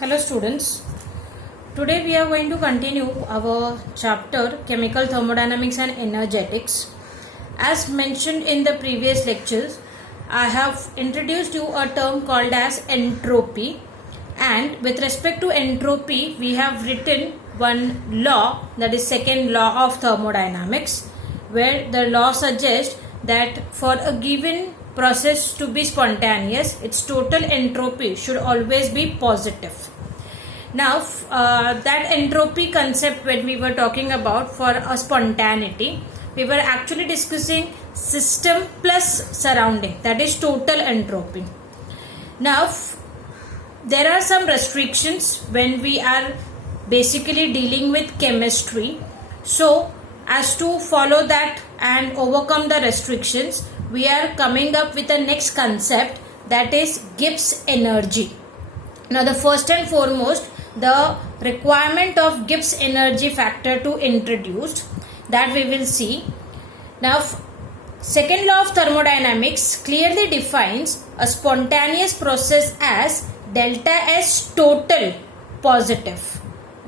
Hello students, today we are going to continue our chapter Chemical Thermodynamics and Energetics. As mentioned in the previous lectures, I have introduced you a term called as entropy, and with respect to entropy we have written one law, that is second law of thermodynamics, where the law suggests that for a given process to be spontaneous, its total entropy should always be positive. Now that entropy concept, when we were talking about for a spontaneity, we were actually discussing system plus surrounding, that is total entropy. Now there are some restrictions when we are basically dealing with chemistry. So as to follow that and overcome the restrictions, we are coming up with the next concept, that is Gibbs energy. Now the first and foremost, the requirement of Gibbs energy factor to introduced, that we will see. Now second law of thermodynamics clearly defines a spontaneous process as delta S total positive.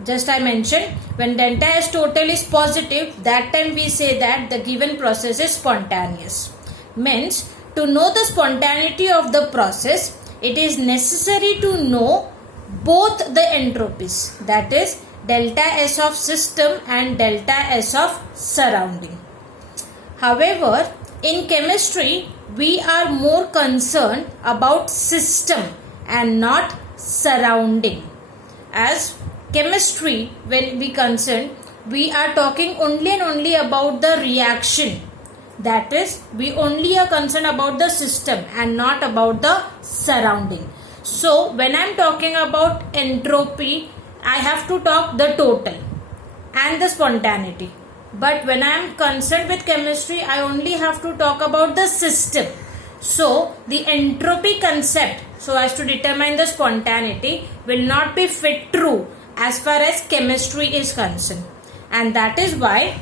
Just I mentioned, when delta S total is positive, that time we say that the given process is spontaneous. Means to know the spontaneity of the process, it is necessary to know both the entropies, that is delta S of system and delta S of surrounding. However, in chemistry we are more concerned about system and not surrounding. As chemistry, when we concern, we are talking only and only about the reaction, that is we only are concerned about the system and not about the surrounding. So when I am talking about entropy, I have to talk the total and the spontaneity. But when I am concerned with chemistry, I only have to talk about the system. So the entropy concept, so as to determine the spontaneity, will not be fit true as far as chemistry is concerned. And that is why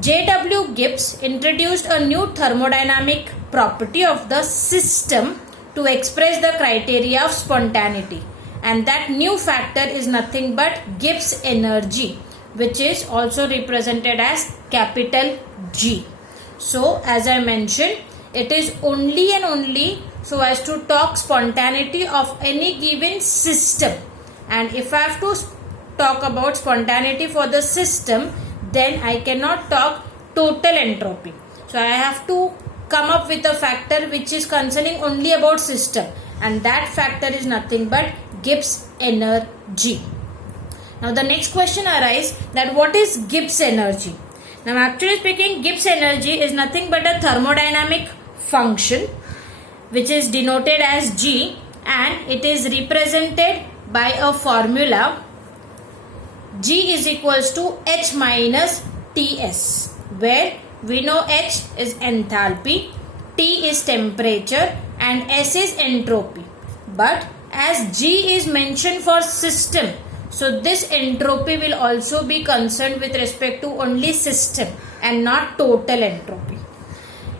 J.W. Gibbs introduced a new thermodynamic property of the system to express the criteria of spontaneity, and that new factor is nothing but Gibbs energy, which is also represented as capital G. So as I mentioned, it is only and only so as to talk spontaneity of any given system, and if I have to talk about spontaneity for the system, then I cannot talk total entropy. So I have to come up with a factor which is concerning only about system, and that factor is nothing but Gibbs energy. Now the next question arises that what is Gibbs energy? Now actually speaking, Gibbs energy is nothing but a thermodynamic function which is denoted as G, and it is represented by a formula G is equals to H minus Ts, where we know H is enthalpy, T is temperature, and S is entropy. But as G is mentioned for system, so this entropy will also be concerned with respect to only system and not total entropy.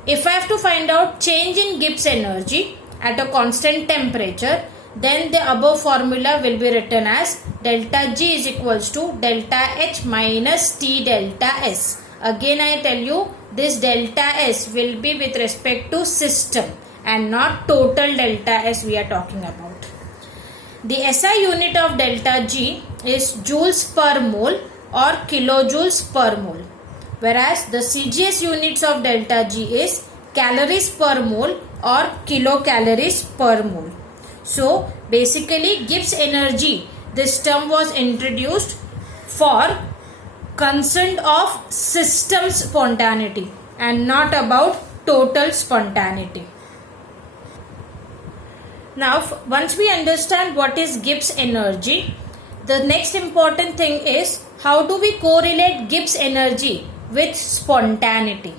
If I have to find out change in Gibbs energy at a constant temperature, then the above formula will be written as delta G is equals to delta H minus T delta S. Again I tell you, this delta S will be with respect to system and not total delta S we are talking about. The SI unit of delta G is joules per mole or kilojoules per mole, whereas the CGS units of delta G is calories per mole or kilocalories per mole. So basically Gibbs energy, this term was introduced for concern of system spontaneity and not about total spontaneity. Now once we understand what is Gibbs energy, the next important thing is how do we correlate Gibbs energy with spontaneity.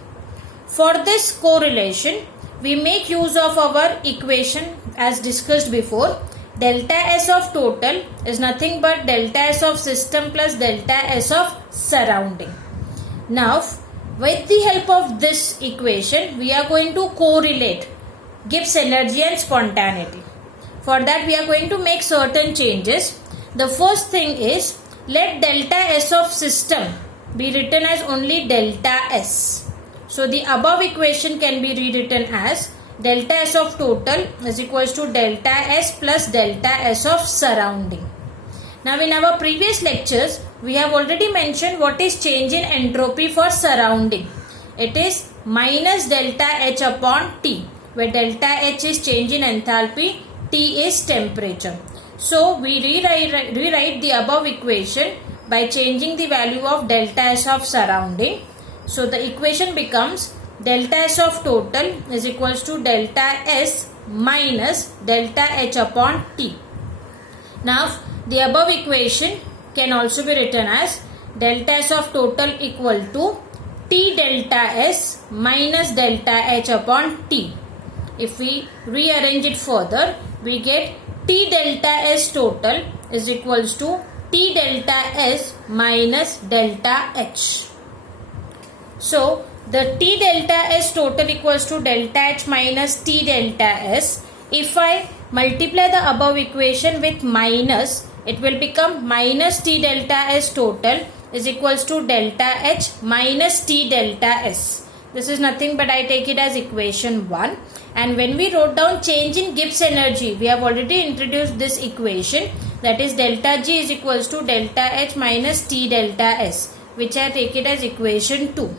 For this correlation, we make use of our equation as discussed before. Delta S of total is nothing but delta S of system plus delta S of surrounding. Now with the help of this equation, we are going to correlate Gibbs energy and spontaneity. For that we are going to make certain changes. The first thing is, let delta S of system be written as only delta S. So the above equation can be rewritten as delta S of total is equals to delta S plus delta S of surrounding. Now in our previous lectures, we have already mentioned what is change in entropy for surrounding. It is minus delta H upon T, where delta H is change in enthalpy, T is temperature. So we rewrite the above equation by changing the value of delta S of surrounding. So the equation becomes delta S of total is equals to delta S minus delta H upon T. Now the above equation can also be written as delta S of total equal to T delta S minus delta H upon T. If we rearrange it further, we get T delta S total is equals to T delta S minus delta H. So the T delta S total equals to delta H minus T delta S. If I multiply the above equation with minus, it will become minus T delta S total is equals to delta H minus T delta S. This is nothing but I take it as equation 1. And when we wrote down change in Gibbs energy, we have already introduced this equation, that is delta G is equals to delta H minus T delta S, which I take it as equation 2.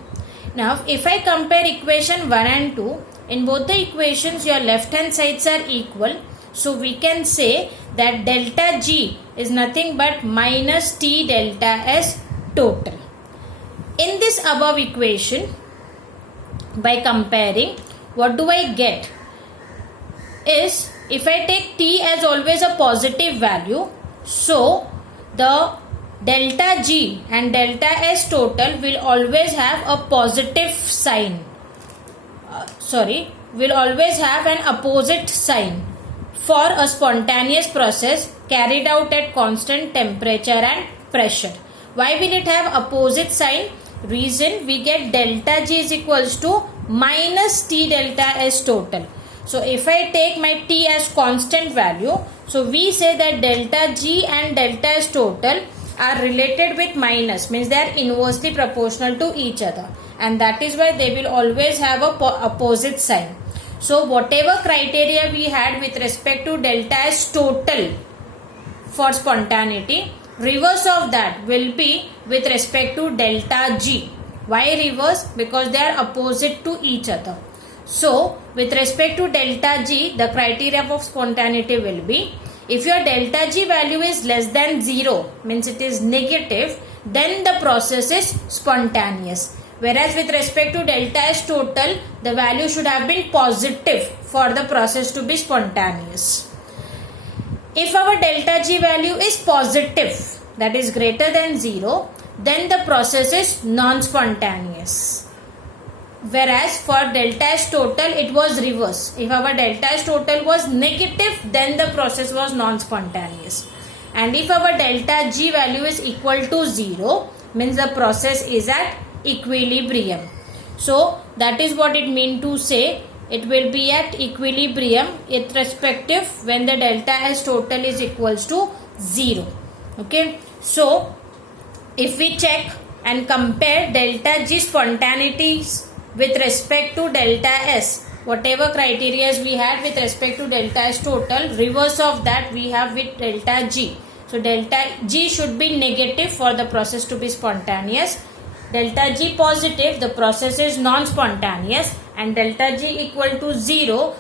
Now if I compare equation 1 and 2, in both the equations your left hand sides are equal. So we can say that delta G is nothing but minus T delta S total. In this above equation, by comparing, what do I get is, if I take T as always a positive value, so the delta G and delta S total will always have a positive sign. Will always have an opposite sign for a spontaneous process carried out at constant temperature and pressure. Why will it have opposite sign? Reason, we get delta G is equals to minus T delta S total. So if I take my T as constant value, so we say that delta G and delta S total are related with minus, means they are inversely proportional to each other, and that is why they will always have a opposite sign. So whatever criteria we had with respect to delta S total for spontaneity, reverse of that will be with respect to delta G. Why reverse? Because they are opposite to each other. So with respect to delta G, the criteria of spontaneity will be, if your delta G value is less than 0, means it is negative, then the process is spontaneous. Whereas with respect to delta S total, the value should have been positive for the process to be spontaneous. If our delta G value is positive, that is greater than 0, then the process is non-spontaneous. Whereas for delta S total, it was reverse. If our delta S total was negative, then the process was non-spontaneous. And if our delta G value is equal to 0, means the process is at equilibrium. So that is what it means to say it will be at equilibrium irrespective when the delta S total is equals to 0. Okay. So if we check and compare delta G spontaneities with respect to delta S, whatever criteria we had with respect to delta S total, reverse of that we have with delta G. So delta G should be negative for the process to be spontaneous. Delta G positive, the process is non-spontaneous, and delta G equal to 0,